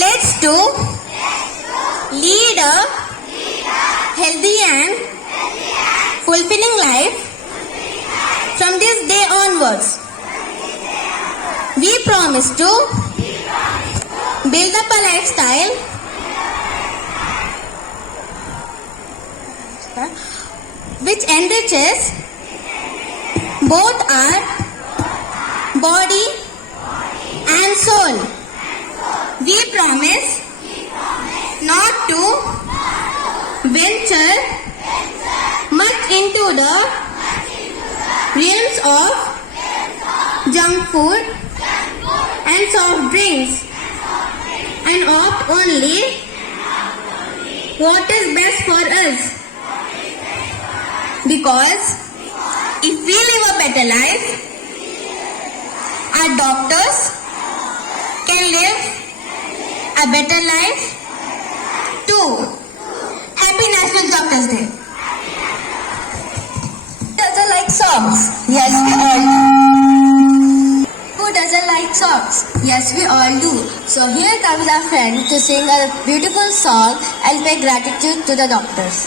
Pledge to lead a healthy and fulfilling life from this day onwards. We promise to build up a lifestyle which enriches both our body and soul. We promise not to venture much into the realms of junk food and soft drinks and opt only what is best for us. Because if we live a better life, our doctors can live a better life too. Happy National Doctors Day. Doesn't like socks? Yes, we all do. Who doesn't like socks? Yes, we all do. So here comes our friend to sing a beautiful song and pay gratitude to the doctors.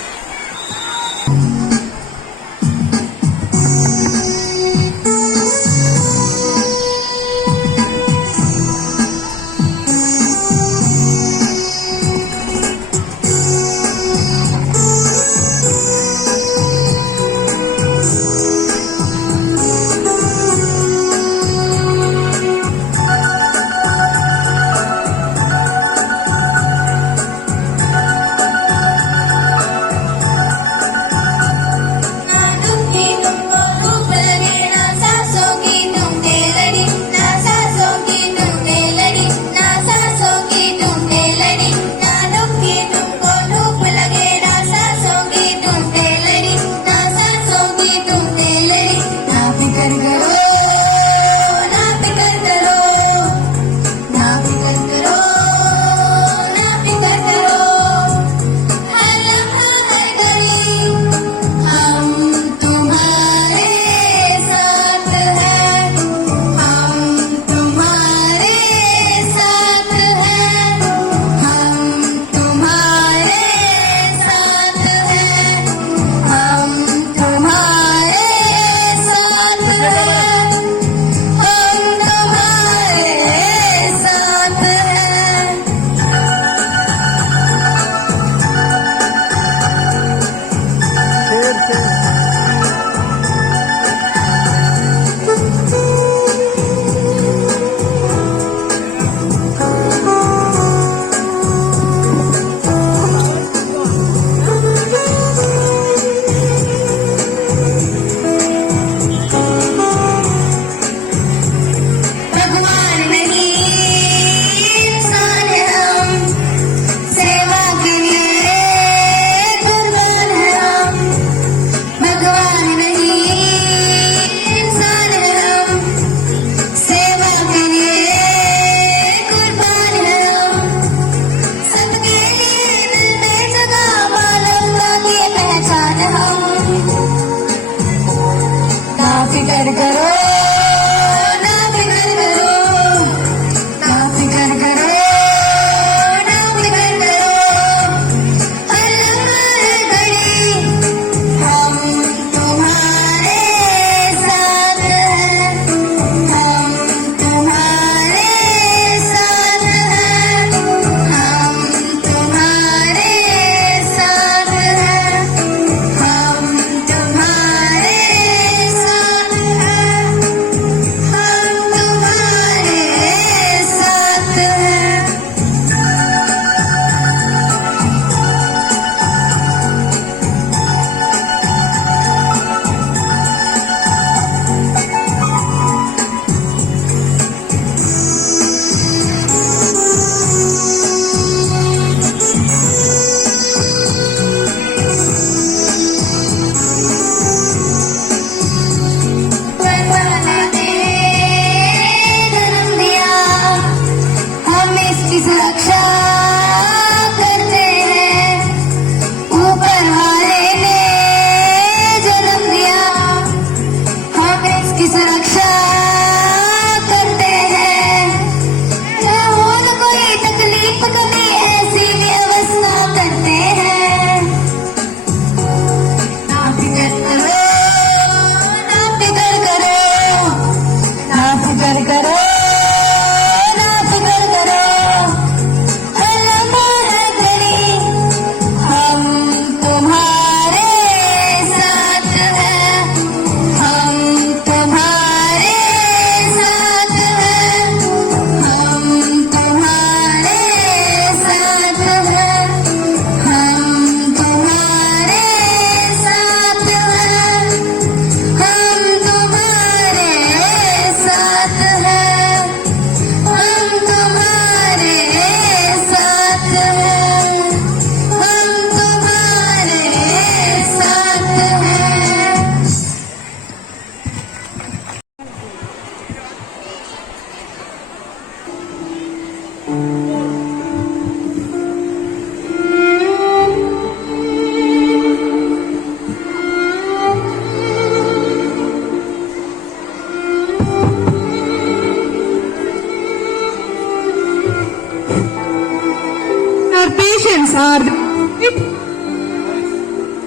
are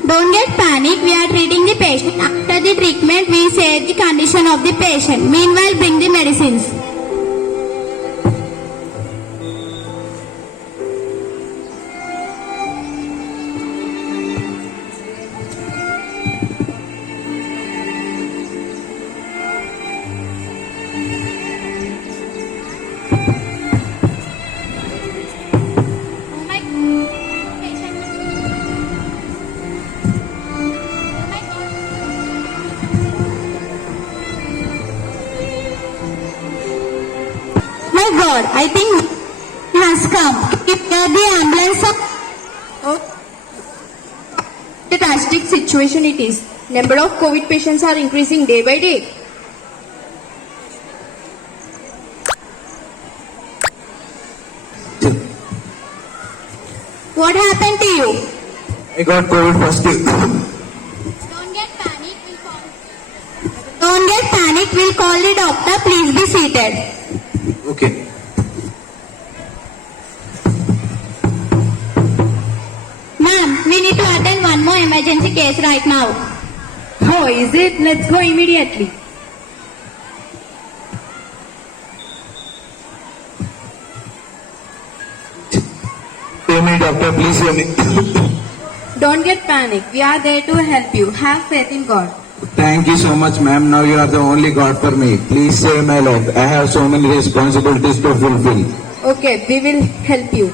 Don't get panic. We are treating the patient. After the treatment, we say the condition of the patient. Meanwhile, bring the medicines. My God, I think has come. Get the ambulance up. the drastic situation it is. Number of COVID patients are increasing day by day. What happened to you? I got COVID positive. Don't get panic. Don't get panic. We'll call the doctor. Please be seated. Okay. Ma'am, we need to attend one more emergency case right now. Oh, is it? Let's go immediately. Hear me, doctor, please hear me. Don't get panic. We are there to help you. Have faith in God. Thank you so much, ma'am. Now you are the only God for me. Please save my life. I have so many responsibilities to fulfill. Okay, we will help you.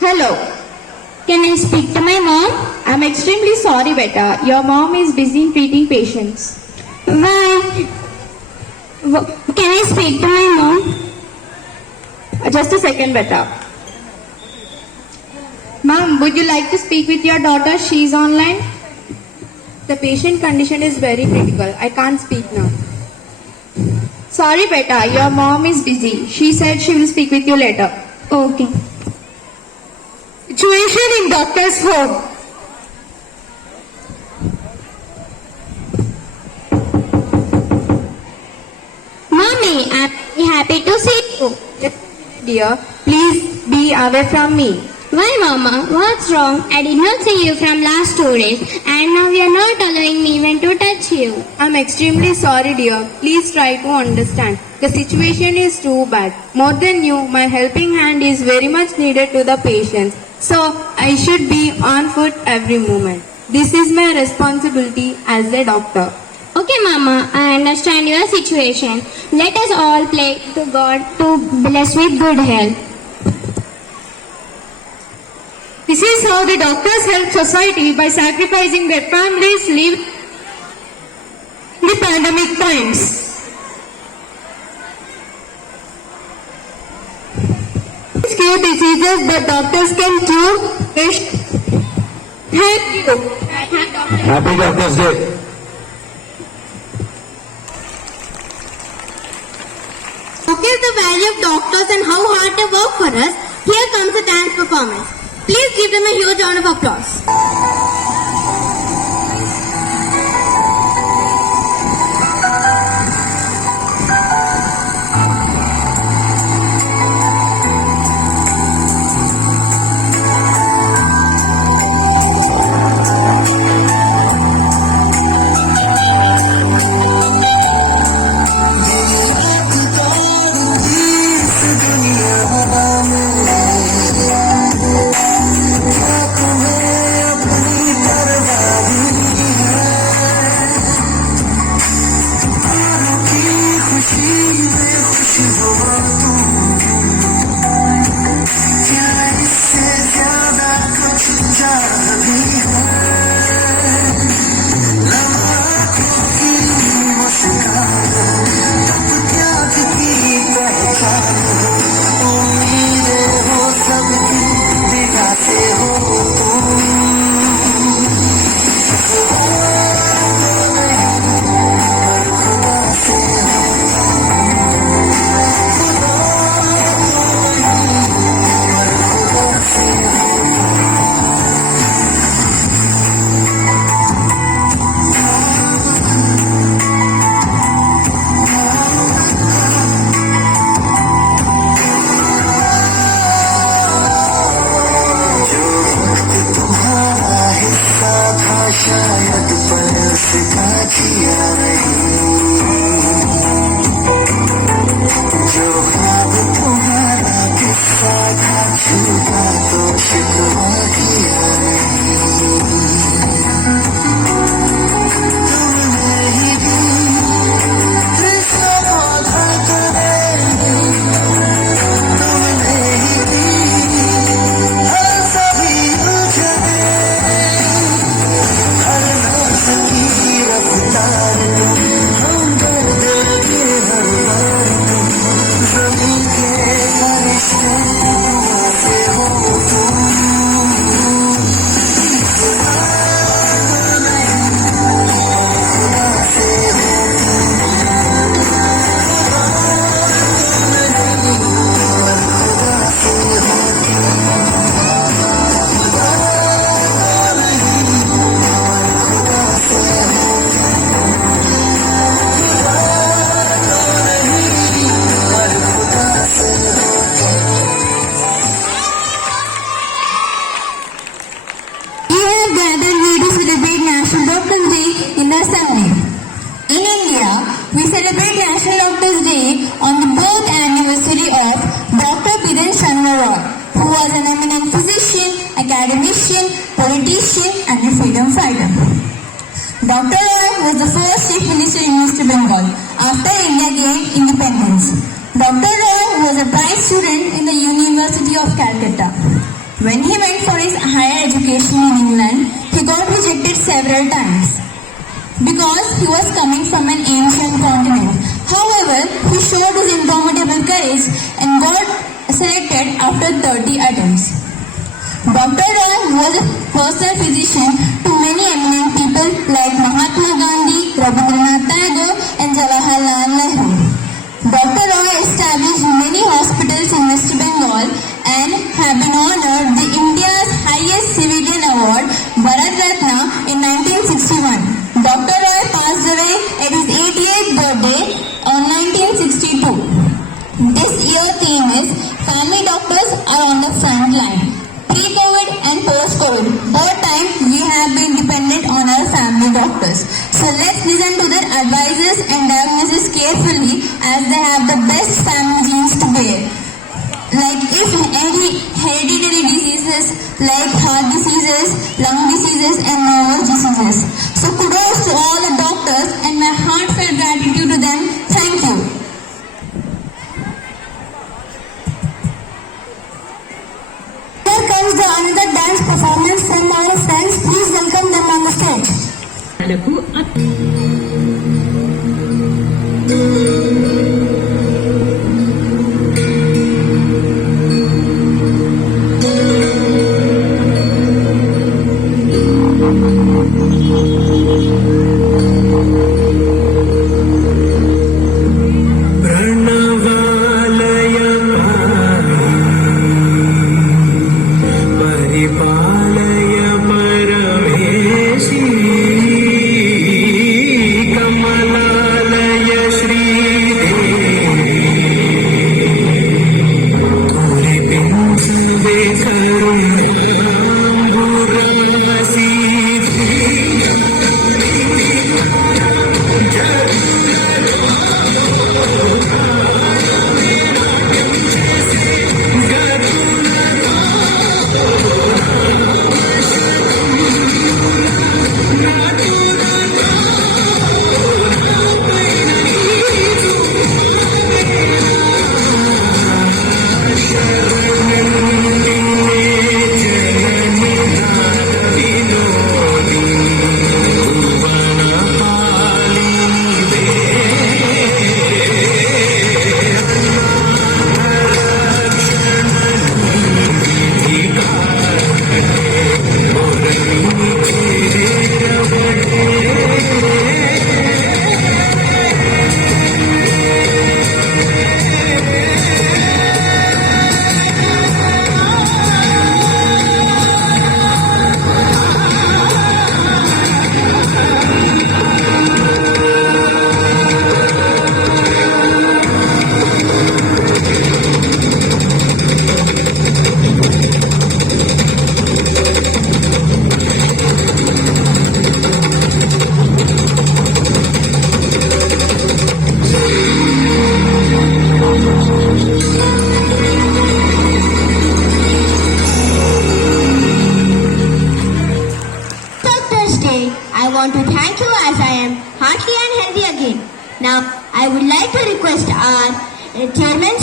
Hello. Can I speak to my mom? I'm extremely sorry, beta. Your mom is busy in treating patients. Why? Can I speak to my mom? Just a second, beta. Ma'am, would you like to speak with your daughter? She is online. The patient condition is very critical. I can't speak now. Sorry, beta. Your mom is busy. She said she will speak with you later. Okay. Situation in doctor's home. Mommy, I'm very happy to see you. Dear, please be away from me. Why, Mama? What's wrong? I did not see you from last 2 days, and now you are not allowing me even to touch you. I'm extremely sorry, dear. Please try to understand. The situation is too bad. More than you, my helping hand is very much needed to the patients. So, I should be on foot every moment. This is my responsibility as a doctor. Okay, Mama, I understand your situation. Let us all pray to God to bless with good health. This is how the doctors help society by sacrificing their families live in the pandemic times. Cure diseases that doctors can cure. Thank you. Happy Doctor's Day. Showcase the value of doctors and how hard they work for us. Here comes a dance performance. Please give them a huge round of applause. was an eminent physician, academician, politician, and a freedom fighter. Dr. Roy was the first Chief Minister in West Bengal after India gained independence. Dr. Roy was a bright student in the University of Calcutta. When he went for his higher education in England, he got rejected several times because he was coming from an ancient continent. However, he showed his indomitable courage and got selected after 30 attempts. Dr. Roy was a personal physician to many eminent people like Mahatma Gandhi, Rabindranath Tagore, and Jawaharlal Nehru. Dr. Roy established many hospitals in West Bengal and have been honored the India's highest civilian award, Bharat Ratna, in 1961. Dr. Roy passed away at his 88th birthday on 1962. This year theme is Family Doctors Are on the Front Line. Pre-COVID and post-COVID, both times we have been dependent on our family doctors. So let's listen to their advices and diagnosis carefully as they have the best family genes to bear. Like if any hereditary diseases like heart diseases, lung diseases and nervous diseases. So kudos to all the doctors and my heartfelt gratitude to them. Thank you. Here comes the another dance performance from our friends. Please welcome them on the stage. I want to thank you as I am hearty and healthy again. Now, I would like to request our Chairman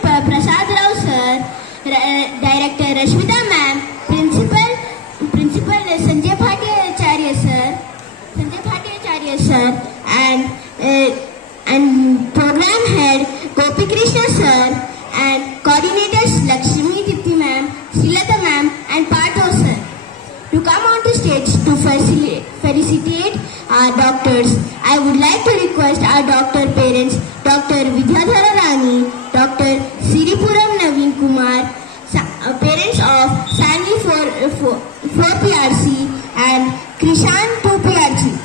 Prasad Rao sir, Director Rashmita ma'am, Principal Sanjay Bhattacharya sir, and Program Head Gopi Krishna sir, and Coordinators Lakshmi Dipti ma'am, Srilata ma'am, and Partho sir to come on to stage to felicitate our doctors. I would like to request our doctor parents, Dr. Vidyadhara Rani, Dr. Siripuram Naveen Kumar, parents of Sanvi 4PRC and Krishan 2PRC,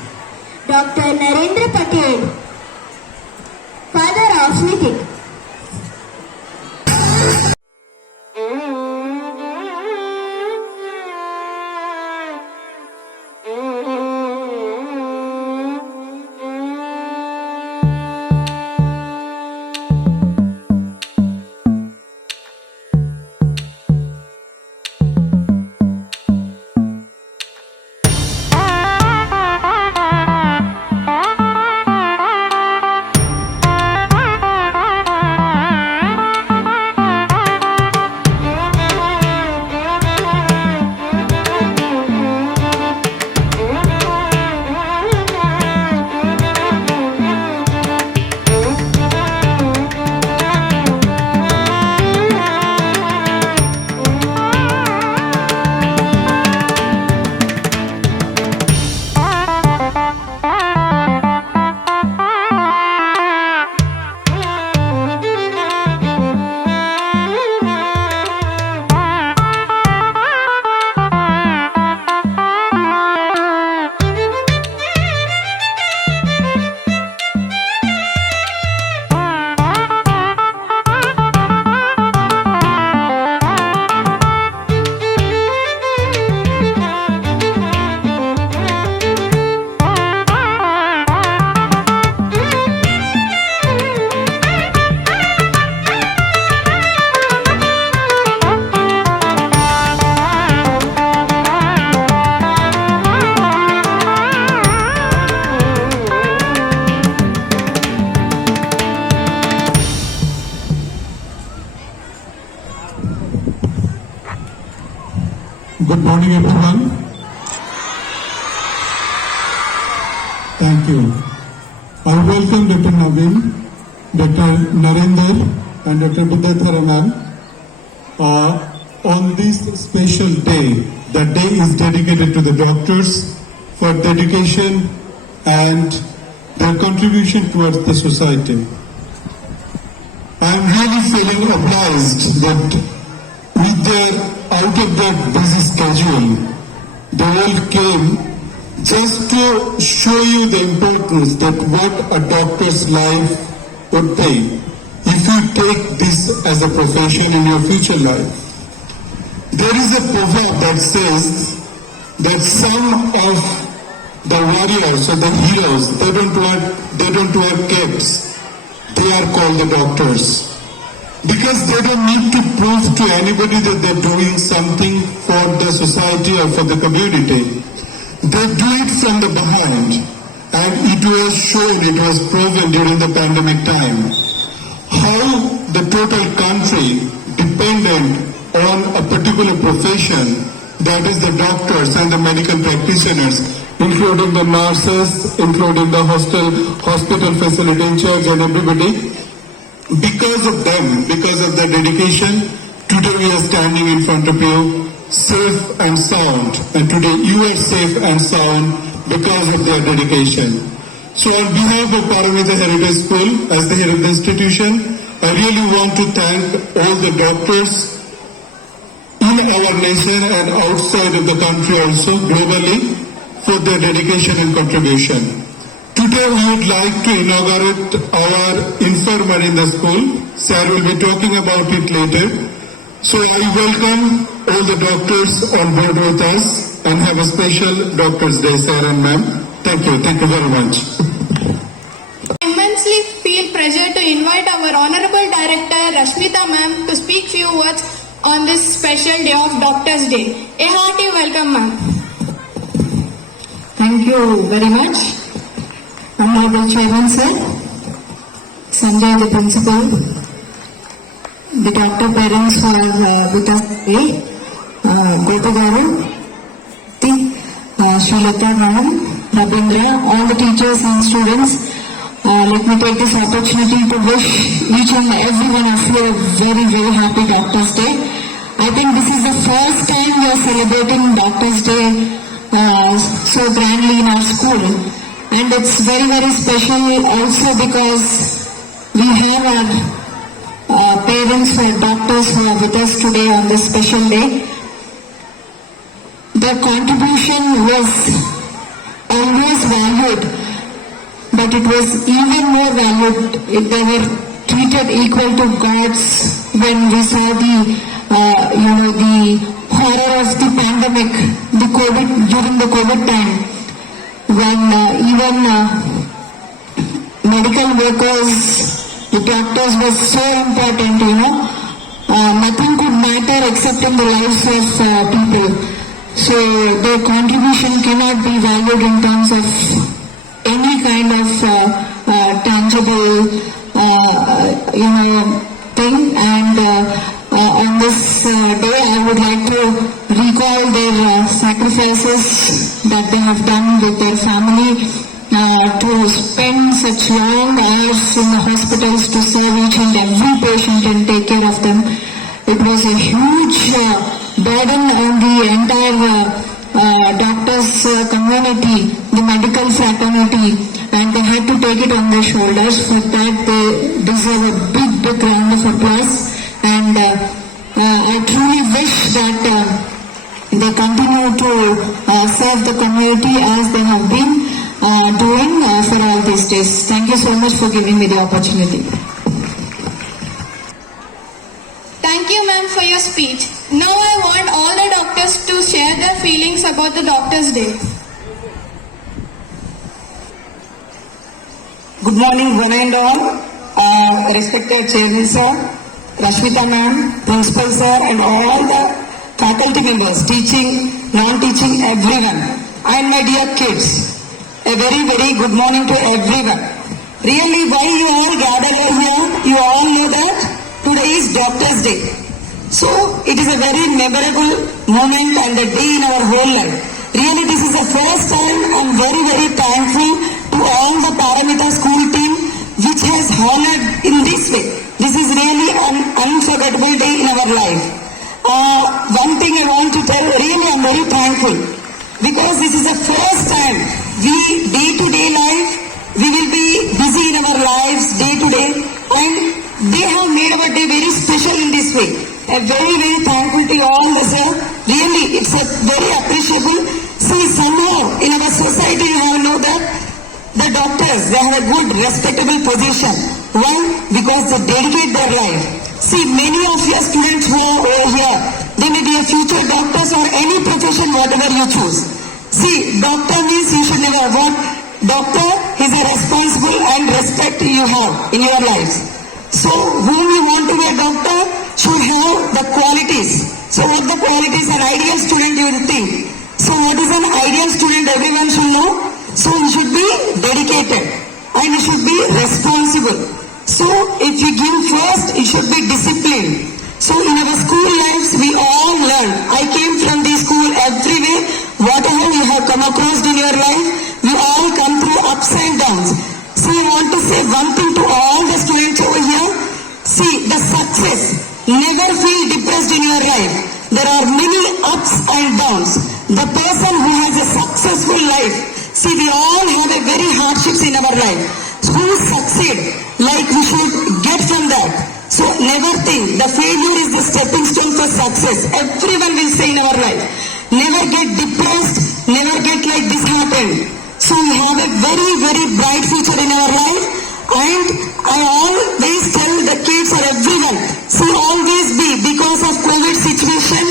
Dr. Narendra Patel, father of Smithik. Good morning, everyone. Thank you. I welcome Dr. Naveen, Dr. Narendra, and Dr. Buddhathara ma'am. On this special day, the day is dedicated to the doctors for dedication and their contribution towards the society. I am really feeling obliged that with their out of their busy schedule, they all came just to show you the importance that what a doctor's life would be if you take this as a profession in your future life. There is a proverb that says that some of the warriors or the heroes, they don't wear capes. They are called the doctors. Because they don't need to prove to anybody that they're doing something for the society or for the community. They do it from the behind. And it was shown, it was proven during the pandemic time, how the total country depended on a particular profession, that is the doctors and the medical practitioners, including the nurses, including the hospital facility in charge and everybody. Because of them, because of their dedication, today we are standing in front of you safe and sound. And today you are safe and sound because of their dedication. So on behalf of Paramita Heritage School, as the head of the institution, I really want to thank all the doctors in our nation and outside of the country also, globally, for their dedication and contribution. Today we would like to inaugurate our infirmary in the school. Sir will be talking about it later. So I welcome all the doctors on board with us and have a special Doctor's Day, sir and ma'am. Thank you. Thank you very much. I immensely feel pressure to invite our Honorable Director Rashmita ma'am to speak few words on this special day of Doctor's Day. A hearty welcome, ma'am. Thank you very much. Honorable Chairman Sir, Sanjay the Principal, the doctor parents who are with us today, Gopa Garu, Srilata Madam, Rabindra, all the teachers and students. Let me take this opportunity to wish each and every one of you a very, very happy Doctor's Day. I think this is the first time we are celebrating Doctor's Day so grandly in our school. And it's very, very special also because we have our parents who are doctors who are with us today on this special day. Their contribution was always valued, but it was even more valued if they were treated equal to gods when we saw the horror of the pandemic, during the COVID time, when even medical workers, the doctors were so important, nothing could matter except in the lives of people. So their contribution cannot be valued in terms of any kind of tangible, thing. And on this day, I would like to recall their sacrifices that they have done with their family to spend such long hours in the hospitals to serve each and every patient and take care of them. It was a huge burden on the entire doctors community, the medical fraternity, and they had to take it on their shoulders. For that, they deserve a big, big round of applause. And I truly wish that they continue to serve the community as they have been doing for all these days. Thank you so much for giving me the opportunity. Thank you, ma'am, for your speech. Now I want all the doctors to share their feelings about the Doctor's Day. Good morning, one and all. Respected Chairman Sir, Rashmita ma'am, Principal Sir, and all the faculty members, teaching, non-teaching, everyone. And my dear kids, a very, very good morning to everyone. Really, why you all gathered here, you all know that today is Doctor's Day. So, it is a a very memorable moment and a day in our whole life. Really, this is the first time I'm very, very thankful to all the Paramita school team which has honored in this way. This is really an unforgettable day in our life. One thing I want to tell, really I'm very thankful because this is the first time we, day to day life, we will be busy in our lives day to day, and they have made our day very special in this way. I'm very, very thankful to you all, sir. Really, it's a very appreciable. See, somehow in our society you have know that the doctors, they have a good, respectable position. Why? Because they dedicate their life. See, many of your students who are over here, they may be a future doctors or any profession, whatever you choose. See, doctor means you should never what? Doctor is a responsible and respect you have in your lives. So, whom you want to be a doctor should have the qualities. So, what the qualities? An ideal student you will think. So, what is an ideal student? Everyone should know. So, he should be dedicated and he should be responsible. So, if you give first, he should be disciplined. So, in our school lives, we all learn. I came from this school everywhere. Whatever you have come across in your life, we all come through ups and downs. So, I want to say one thing to all the students over here. See, the success. Never feel depressed in your life. There are many ups and downs. The person who has a successful life, see, we all have a very hardships in our life. Who succeed, like we should get from that. So never think the failure is the stepping stone for success. Everyone will say in our life. Never get depressed, never get like this happened. So we have a very, very bright future in our life. And I always tell the kids or everyone, see, always be, because of COVID situation,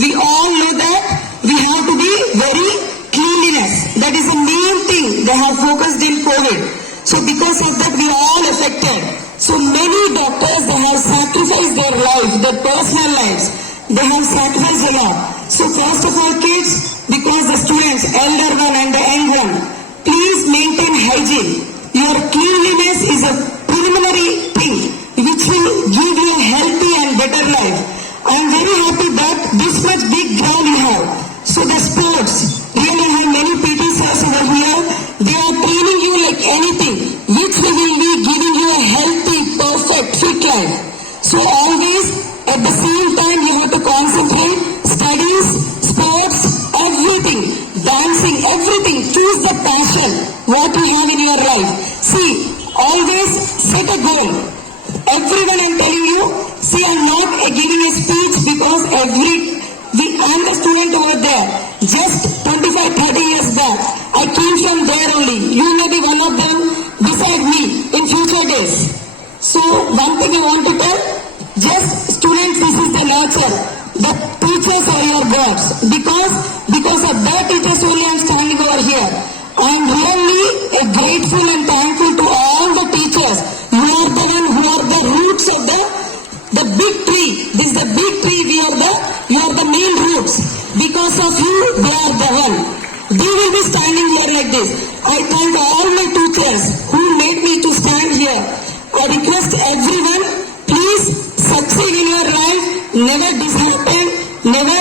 we all know that we have to be very cleanliness. That is the main thing they have focused in COVID. So because of that, we are all affected. So many doctors, they have sacrificed their life, their personal lives. They have sacrificed a lot. So first of all, kids, because the students, elder one and the young one, please maintain hygiene. Your cleanliness is a preliminary thing which will give you a healthy and better life. I am very happy that this much big ground you have. So the sports, really have many PT stars over here. They are training you like anything, which will be giving you a healthy, perfect, fit life. So always, at the same time, you have to concentrate, studies, sports, everything, dancing, everything. Choose the passion, what you have in your life. See, always set a goal. Everyone I'm telling you, see, I'm not giving a speech because I'm the student over there. Just 25-30 years back, I came from there only. You may be one of them beside me in future days. So one thing I want to tell, just students, this is the nurture. The teachers are your gods. Because of that teachers only I'm standing over here. I am really grateful and thankful to all the teachers. You are the one who are the roots of the big tree. This is the big tree. You are the main roots. Because of you, they are the one. They will be standing here like this. I thank all my teachers who made me to stand here. I request everyone, please succeed in your life. Never dishearten. Never,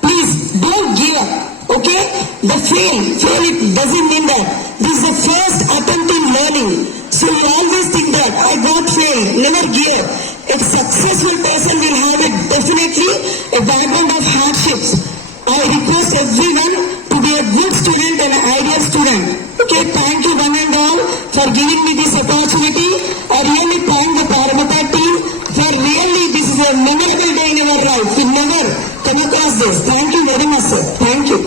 please don't give up. Okay? The fail it doesn't mean that. This is the first attempt in learning. So you always think that I got failed. Never give up. A successful person will have definitely a background of hardships. I request everyone to be a good student and an ideal student. Okay, thank you one and all for giving me this opportunity. I really thank the Paramita team for really this is a memorable day in our life. We never come across this. Thank you very much, sir. Thank you.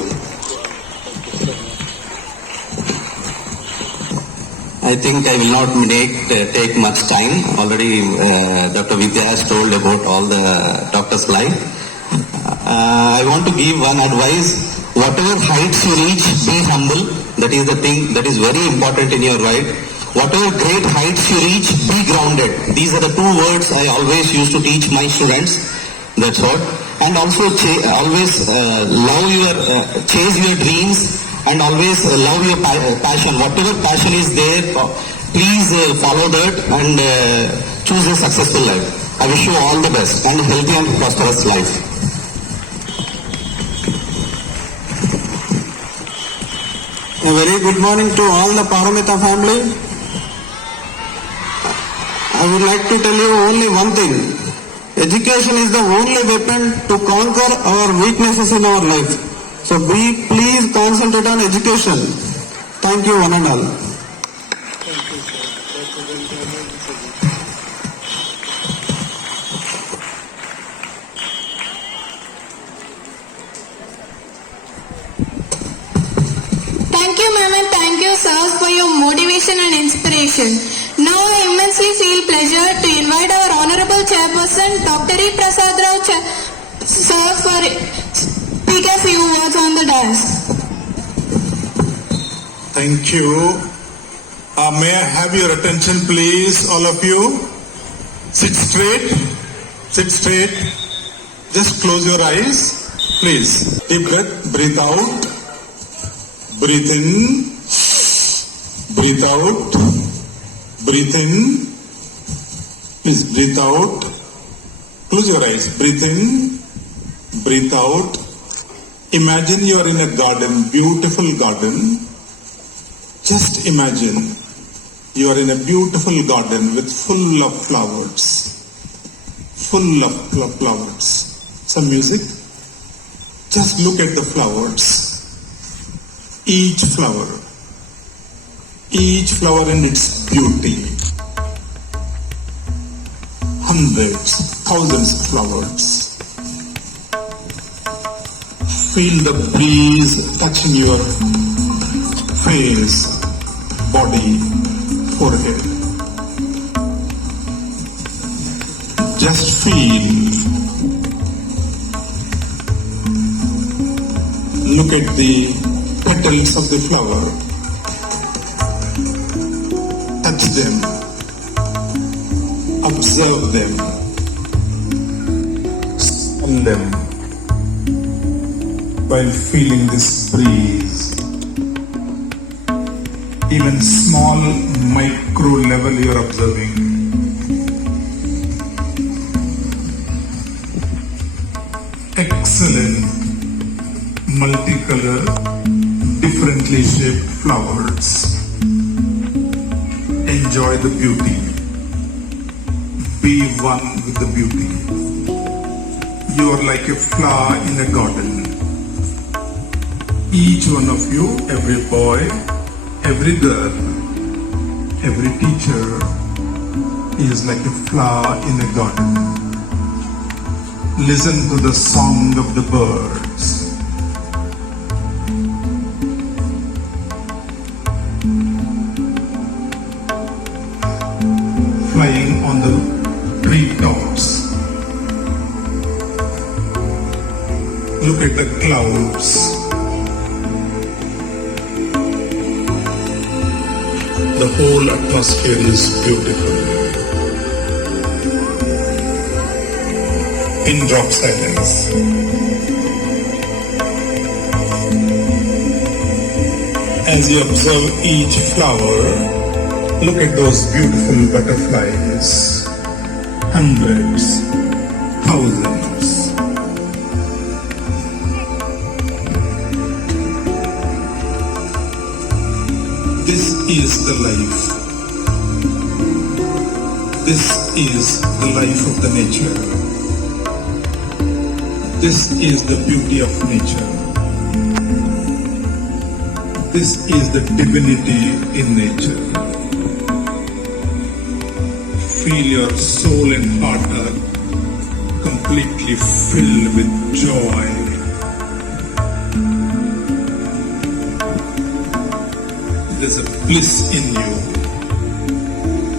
I think I will not take much time. Already Dr. Vidya has told about all the doctor's life. I want to give one advice. Whatever heights you reach, be humble. That is the thing that is very important in your life. Whatever great heights you reach, be grounded. These are the two words I always used to teach my students. That's what. And also always chase your dreams and always love your passion. Whatever passion is there, Please follow that and choose a successful life. I wish you all the best and healthy and prosperous life. A very good morning to all the Paramita family. I would like to tell you only one thing. Education is the only weapon to conquer our weaknesses in our life. So please concentrate on education. Thank you one and all. Thank you, ma'am, and thank you, sir, for your motivation and inspiration. Now I immensely feel pleasure to invite our Honorable Chairperson, Dr. E. Prasad Rao, sir, for speak a few words on the dais. Thank you. May I have your attention, please, all of you? Sit straight. Sit straight. Just close your eyes, please. Deep breath. Breathe out. Breathe in. Breathe out. Breathe in. Please breathe out. Close your eyes. Breathe in. Breathe out. Imagine you are in a garden, beautiful garden. Just imagine you are in a beautiful garden with full of flowers. Full of flowers. Some music. Just look at the flowers. Each flower in its beauty. Hundreds, thousands of flowers. Feel the breeze touching your face, body, forehead. Just feel. Look at the petals of the flower. Touch them. Observe them. Smell them. While feeling this breeze. Even small micro level you are observing. Excellent multicolor, differently shaped flowers. Enjoy the beauty. Be one with the beauty. You are like a flower in a garden. Each one of you, every boy, every girl, every teacher is like a flower in a garden. Listen to the song of the birds. Flying on the treetops. Look at the clouds. The whole atmosphere is beautiful. Pin drop silence. As you observe each flower, look at those beautiful butterflies. Hundreds, thousands. This is the life. This is the life of the nature. This is the beauty of nature. This is the divinity in nature. Feel your soul and heart are completely filled with joy. There's a bliss in you.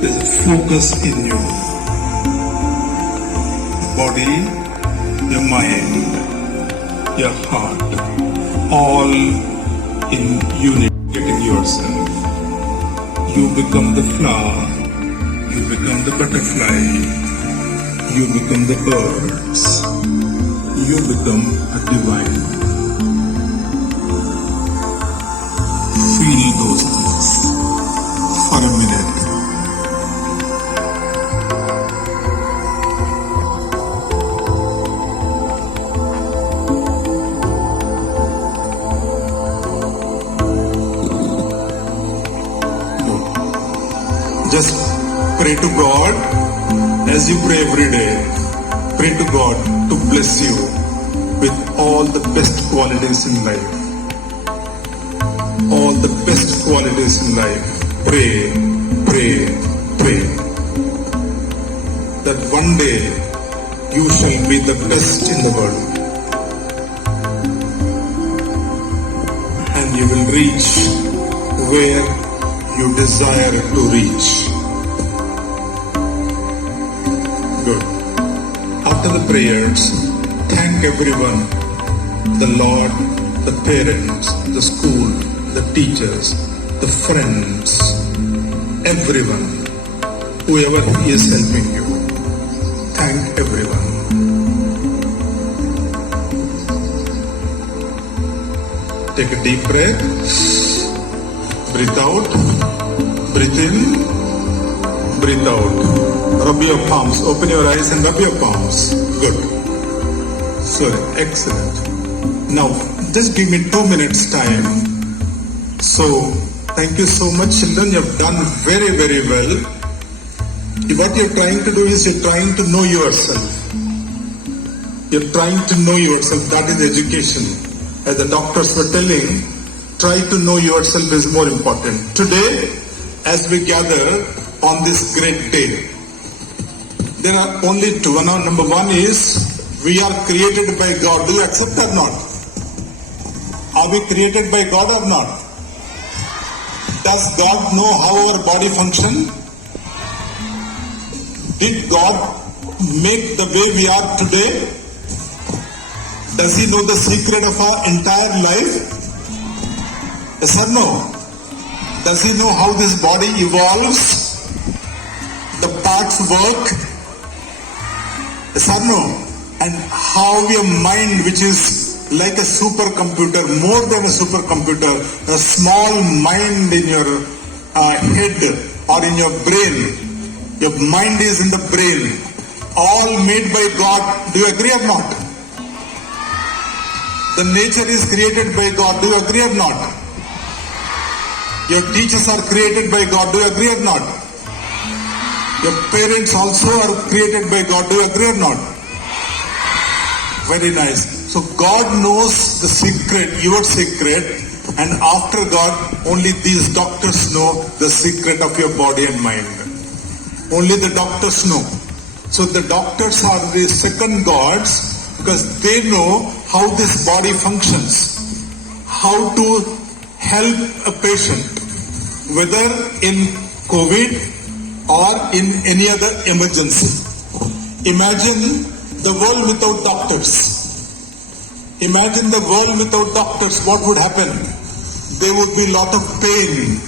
There's a focus in you. Body, your mind, your heart, all in unity in yourself. You become the flower. You become the butterfly. You become the birds. You become a divine. Feel those things for a minute. pray to God, as you pray every day, pray to God to bless you with all the best qualities in life. All the best qualities in life. Pray, pray, pray. That one day you shall be the best in the world. And you will reach where you desire to reach. Good. After the prayers, thank everyone, the Lord, the parents, the school, the teachers, the friends, everyone, whoever is helping you. Thank everyone. Take a deep breath. Breathe out. Breathe in. Breathe out. Rub your palms. Open your eyes and rub your palms. Good. Sorry. Excellent. Now, just give me 2 minutes time. So, thank you so much, children. You have done very, very well. What you're trying to do is you're trying to know yourself. You're trying to know yourself. That is education. As the doctors were telling, try to know yourself is more important. Today, as we gather on this great day, there are only two. Number one is, we are created by God. Do you accept or not? Are we created by God or not? Does God know how our body functions? Did God make the way we are today? Does He know the secret of our entire life? Yes or no? Does He know how this body evolves? The parts work? Yes or no? And how your mind, which is like a supercomputer, more than a supercomputer, a small mind in your head or in your brain. Your mind is in the brain, all made by God. Do you agree or not? The nature is created by God. Do you agree or not? Your teachers are created by God. Do you agree or not? Your parents also are created by God. Do you agree or not? Very nice. So God knows the secret, your secret, and after God, only these doctors know the secret of your body and mind. Only the doctors know. So the doctors are the second gods because they know how this body functions, how to help a patient, whether in COVID or in any other emergency. Imagine the world without doctors. Imagine the world without doctors. What would happen? There would be lot of pain,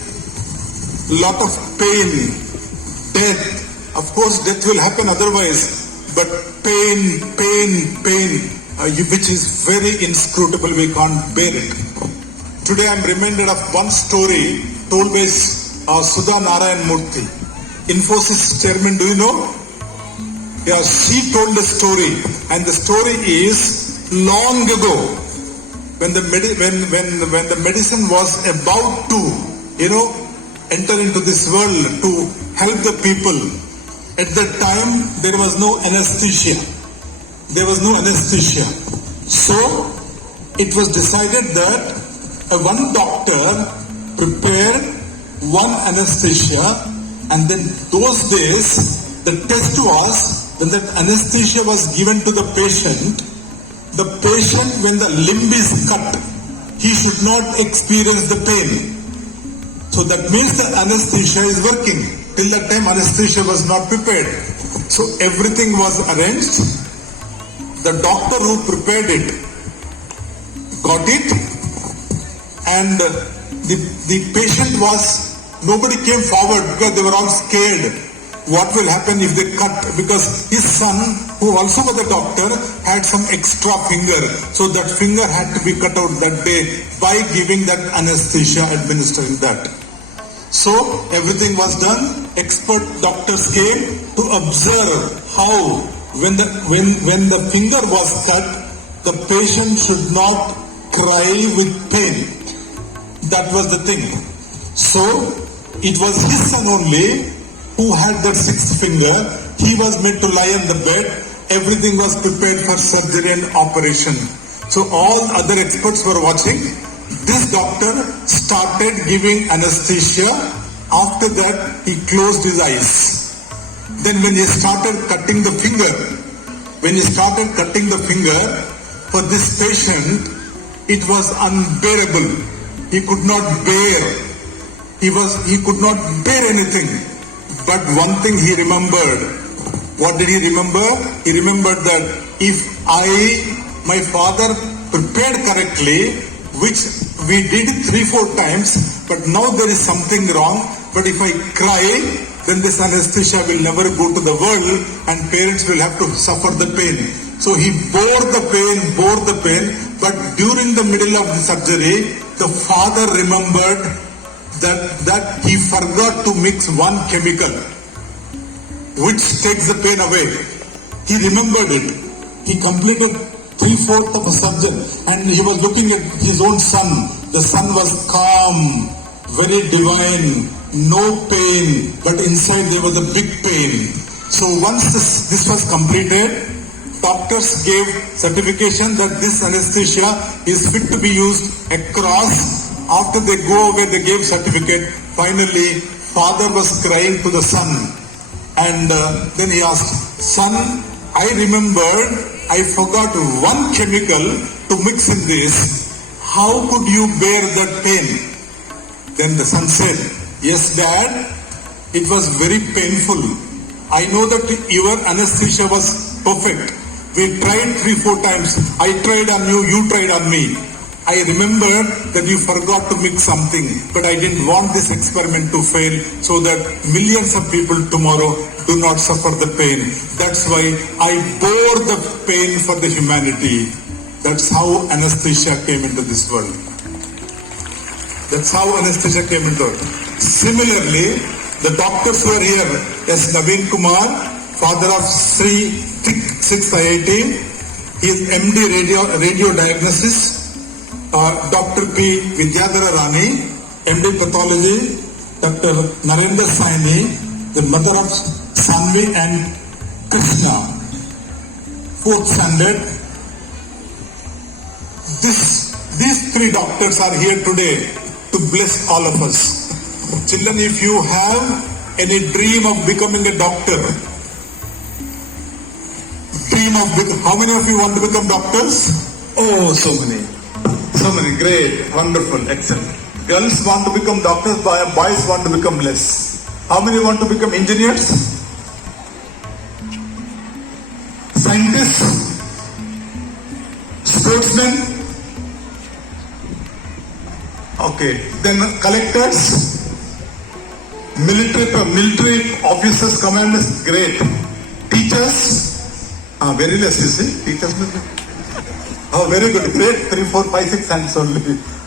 death. Of course, death will happen otherwise, but pain, which is very inscrutable, we can't bear it. Today I'm reminded of one story told by Sudha Narayan Murthy, Infosys chairman, do you know? Yeah, she told the story, and the story is long ago, when the medicine was about to, enter into this world to help the people. At that time, there was no anesthesia. So, it was decided that one doctor prepared one anesthesia, and then those days, the test was, when that anesthesia was given to the patient, when the limb is cut, he should not experience the pain. So that means the anesthesia is working. Till that time, anesthesia was not prepared. So everything was arranged. The doctor who prepared it got it, and the patient nobody came forward because they were all scared. What will happen if they cut? Because his son, who also was a doctor, had some extra finger. So that finger had to be cut out that day by giving that anesthesia, administering that. So everything was done. Expert doctors came to observe how when the finger was cut, the patient should not cry with pain. That was the thing. So it was his son only who had that sixth finger, he was made to lie on the bed. Everything was prepared for surgery and operation. So all other experts were watching. This doctor started giving anesthesia. After that, he closed his eyes. Then when he started cutting the finger, for this patient, it was unbearable. He could not bear. He could not bear anything. But one thing he remembered. What did he remember? He remembered that if my father prepared correctly, which we did 3-4 times, but now there is something wrong. But if I cry, then this anesthesia will never go to the world and parents will have to suffer the pain. So he bore the pain, but during the middle of the surgery, the father remembered that he forgot to mix one chemical, which takes the pain away. He remembered it. He completed 3/4 of a surgeon and he was looking at his own son. The son was calm, very divine, no pain, but inside there was a big pain. So once this was completed, doctors gave certification that this anesthesia is fit to be used across. After they go away, they gave certificate. Finally, father was crying to the son. And then he asked, son, I remembered I forgot one chemical to mix in this. How could you bear that pain? Then the son said, yes, dad, it was very painful. I know that your anesthesia was perfect. We tried 3-4 times. I tried on you, you tried on me. I remember that you forgot to mix something, but I didn't want this experiment to fail so that millions of people tomorrow do not suffer the pain. That's why I bore the pain for the humanity. That's how anesthesia came into this world. That's how anesthesia came into it. Similarly, the doctors who are here, as Naveen Kumar, father of Sri 6th IIT, he is MD radio diagnosis. Dr. P. Vidyadhara Rani, MD Pathology, Dr. Narendra Saini, the mother of Sanvi and Krishna, 4th standard. These 3 doctors are here today to bless all of us. Children, if you have any dream of becoming a doctor, how many of you want to become doctors? Oh, so many. So many, great, wonderful, excellent. Girls want to become doctors, boys want to become less. How many want to become engineers? Scientists? Sportsmen? Okay, then collectors? Military officers, commanders, great. Teachers? Very less, you see, teachers. Oh, very good. Great. 3, 4, 5, 6 hands only.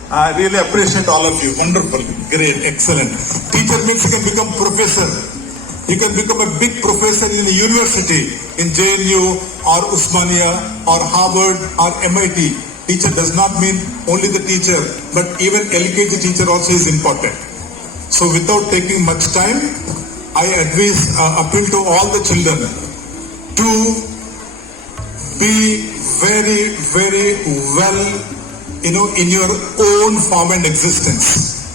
I really appreciate all of you. Wonderful. Great. Excellent. Teacher means you can become professor. You can become a big professor in a university, in JNU or Usmania or Harvard or MIT. Teacher does not mean only the teacher, but even LKG teacher also is important. So without taking much time, I appeal to all the children to be very, very well, in your own form and existence.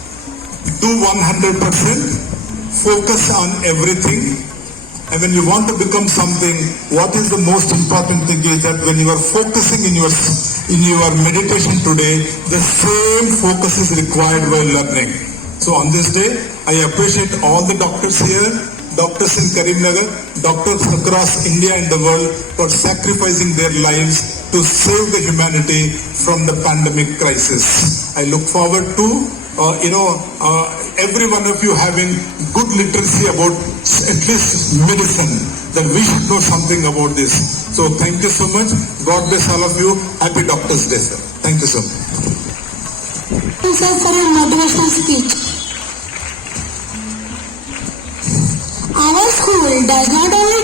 Do 100%, focus on everything, and when you want to become something, what is the most important thing is that when you are focusing in your meditation today, the same focus is required while learning. So on this day, I appreciate all the doctors here, doctors in Karimnagar, doctors across India and the world for sacrificing their lives to save the humanity from the pandemic crisis. I look forward to, every one of you having good literacy about at least medicine, that we should know something about this. So thank you so much. God bless all of you. Happy Doctor's Day, sir. Thank you so much. Thank you, sir, for your motivational speech. Our school does not only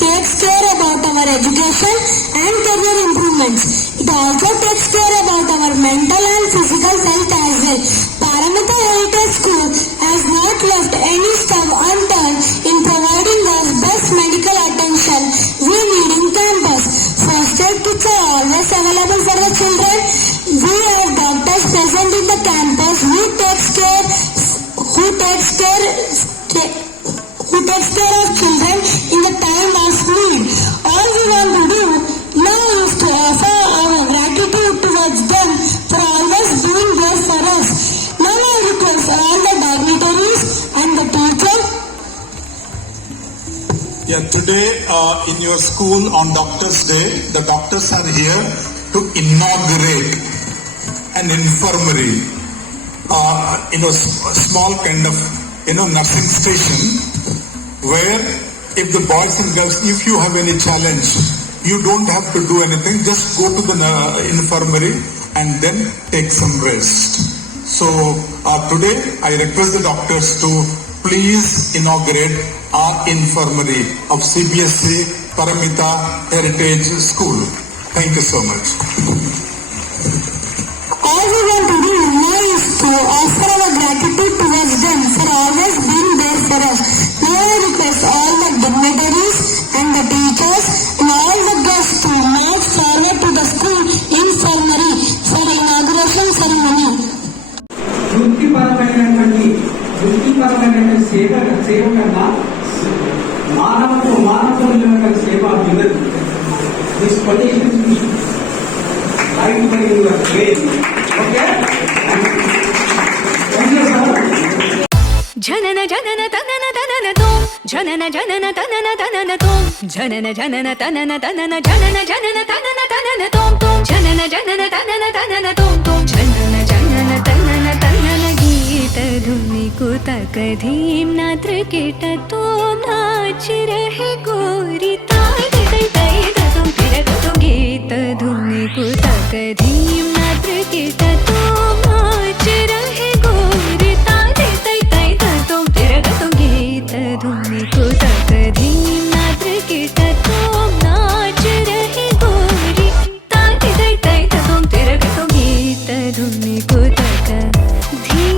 takes care about our education and career improvements, it also takes care about our mental and physical health as well. Paramita Heritage School has not left any stone unturned in kits are always available for the children. We have doctors present in the campus who takes care of children in the time of need. All we want to do now is to offer our gratitude towards them for always being there for us. Now I request all the dignitaries and the teachers. Yeah, today in your school on Doctors' Day, the doctors are here to inaugurate an infirmary, a small kind of, nursing station where if the boys and girls, if you have any challenge, you don't have to do anything, just go to the infirmary and then take some rest. So today I request the doctors to please inaugurate our infirmary of CBSE Paramita Heritage School. Thank you so much. All we want to do now is to offer our gratitude towards them for always being there for us. Now I request all the dignitaries and the teachers and all the guests to march forward to the school infirmary for inauguration ceremony. వృత్తిపరమైన సేవ కన్నా మానవత్వం సేవ ఉన్నది. This position right by your brain. Okay, జనన జనన తనన తనన తోం జనన జనన తనన తనన తోం జనన జనన తనన తనన జనన జనన తనన తనన తోం తోం జనన జనన తనన తనన తోం తోం జనన జనన తనన తనన గీత ధుని కుతక ధీం నాత్ర కిట తోం నాచ రహే గోరి తాయి తై తై తోం తిరగ తోం గీత ధుని కుతక ధీం నాత్ర కిట తోం నాచ రహే గోరి తాయి తై తై తోం తిరగ తోం గీత ధుని కుతక ధీం నాత్ర కిట తోం నాచ రహే గోరి తాయి తై తై తోం తిరగ తోం గీత dhuni కుతక ధీం.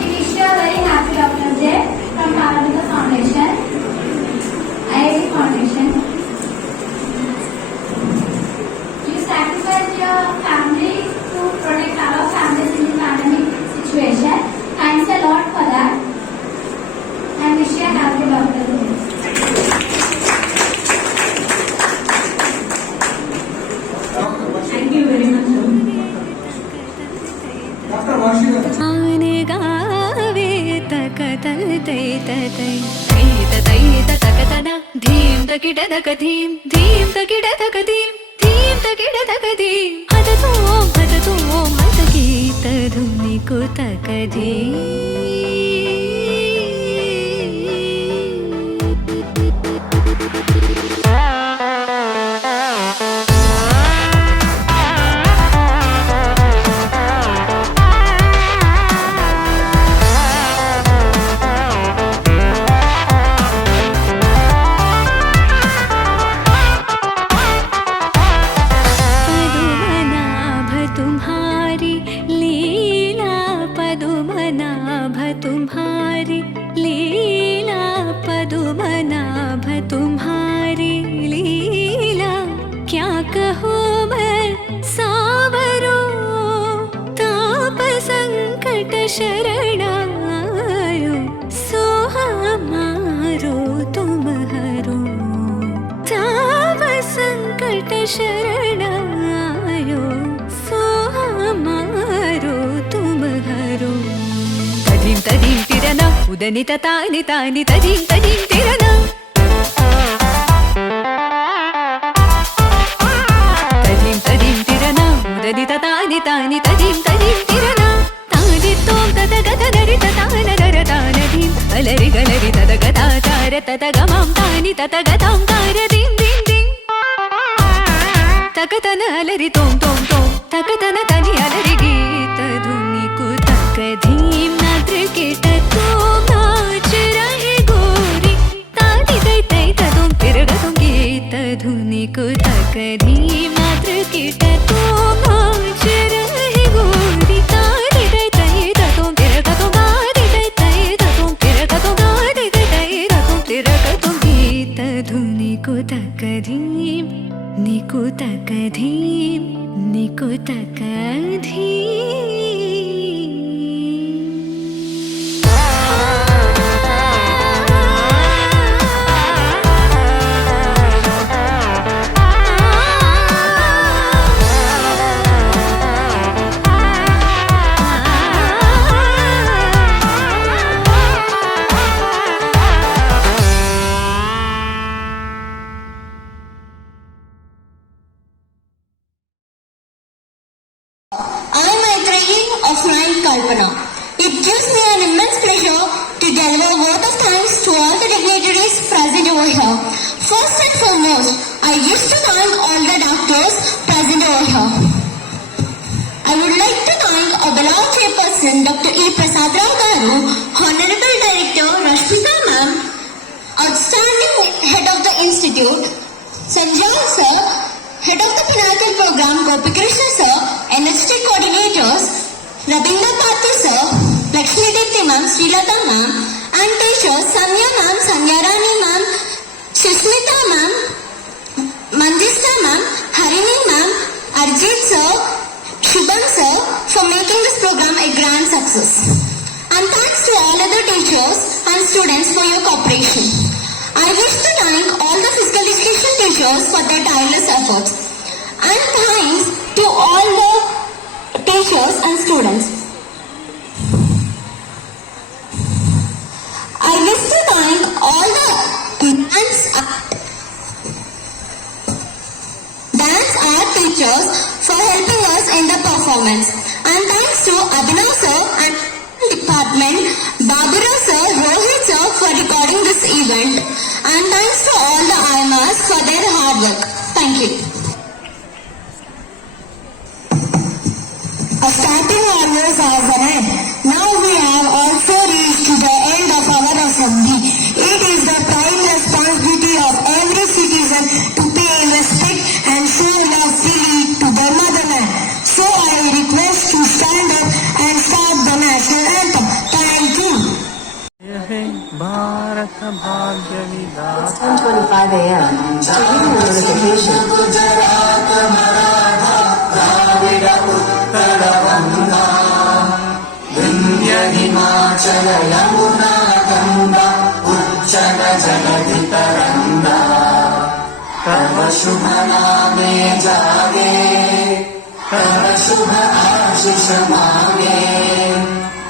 We wish you a very happy Doctor's Day from Paramita Foundation, IIT Foundation. You sacrificed your family to protect our families in the pandemic situation. Thanks a lot for that. And wish you a happy Doctor's Day. Thank you very much. Dr. Varshi garu. गावे तक तल तै तै गीत तै तक तना धीम तकिड तक धीम धीम तकिड तक धीम धीम तकिड तक धीम हत तोम हत गीत धुनि को तक धीम. तुम्हारी लीला क्या कहूँ मैं सावरो ताप संकट शरणायो सो हमारो तुम हरो ताप संकट शरणायो सो हमारो तुम हरो. तदीं तदीं तिरना उदनित तानि तानि तदीं तदीं तिरना तदीं तदीं तिरना उदनित तानि तानि तदीं तदीं तिरना तानि तों तद गत नरि तान दर तानदीं अलरि गलरि तद गता तार तद गमां तानि तद गतां तार दीं दीं दीं तकतन अलरि तों तों तों तकतन तनि अलरि गीत धुनि कुतक धीम नाद्र कीट तों नाच रहे गोरी तानि तै तै तों तिरग तों गीत धुनि कुतक धीम नाद्र कीट तों नाच रहे गोरी तानि तै तै तों तिरग तों गादि तै तै तों तिरग तों गादि तै तै तों तिरग तों गीत धुनि तकधीम निकु तकधीम निकु तकधीम I am a trainee of 9th Kalpana. It gives me an immense pleasure to deliver a word of thanks to all the dignitaries present over here. First and foremost, I wish to thank all the doctors present over here. I would like to thank our beloved chairperson, Dr. E. Prasad Rao Garu, Honorable Director Rashmita Ma'am, outstanding head of the institute, Sanjay Sir, Head of the Pinnacle Program, Gopi Krishna Sir, NHT Coordinators, Rabindra Pati Sir, Lakshmi Dipti Ma'am, Srilata Ma'am, and teachers Samya Ma'am, Sanya Rani Ma'am, Sushmita Ma'am, Manjista Ma'am, Harini Ma'am, Arjit Sir, Shubham Sir for making this program a grand success. And thanks to all other teachers and students for your cooperation. I wish to thank all the physical education teachers for their tireless efforts. And thanks to all the teachers and students. I wish to thank all the dance art teachers for helping us in the performance. And thanks to Abhinav Sir and department, Babura Sir, Rohit Sir for recording this event. And thanks to all the IMAs for their hard work. Thank you. Starting onwards as an end. Now we have also reached to the end of our assembly. It is the prime responsibility of every citizen to pay respect and show love freely to their motherland. So I request to stand up and start the national anthem. Thank you. It's 10:25 a.m. To read the notification. शुभ नामे जागे तव शुभ आशीष मांगे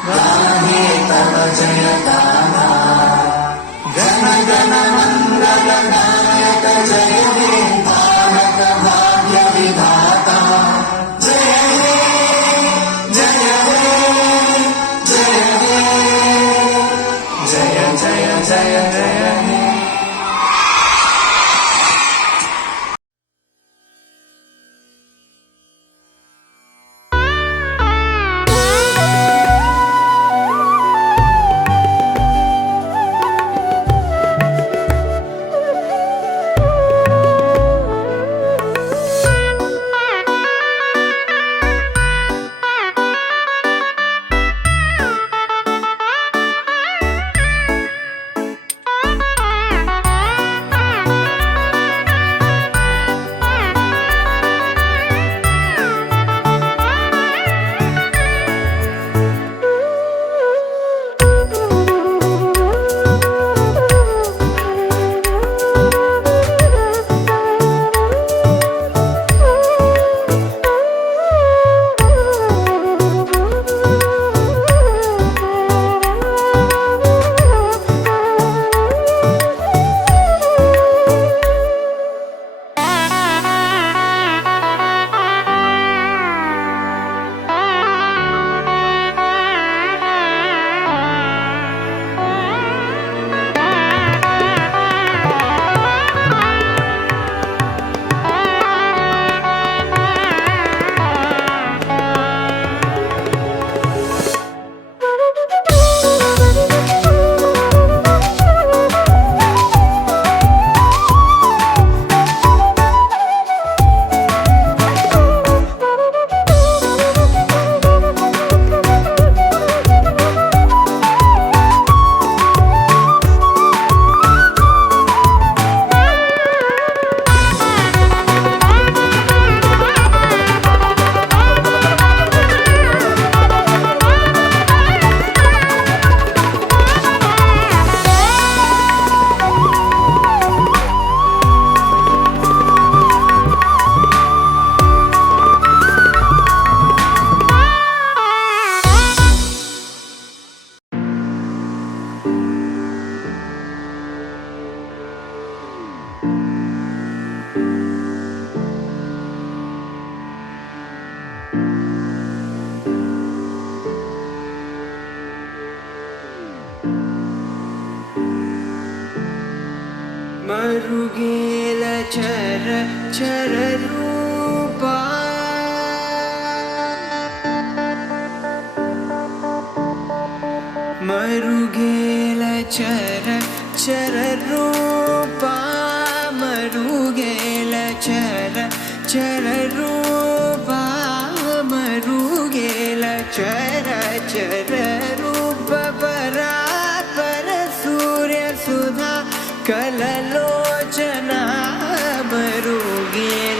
गाहे तव जय गाना गण गण मंगल नायक जय हे भारत भाग्य विधाता जय हे जय हे जय हे जय जय जय जय हे मरुगेल चर चर रूपा मरुगेल चर चर रूपा मरुगेल चर चर रूपा मरुगेल चर चर रूप परात्पर सूर्य सुधा कललोचना मरुगेल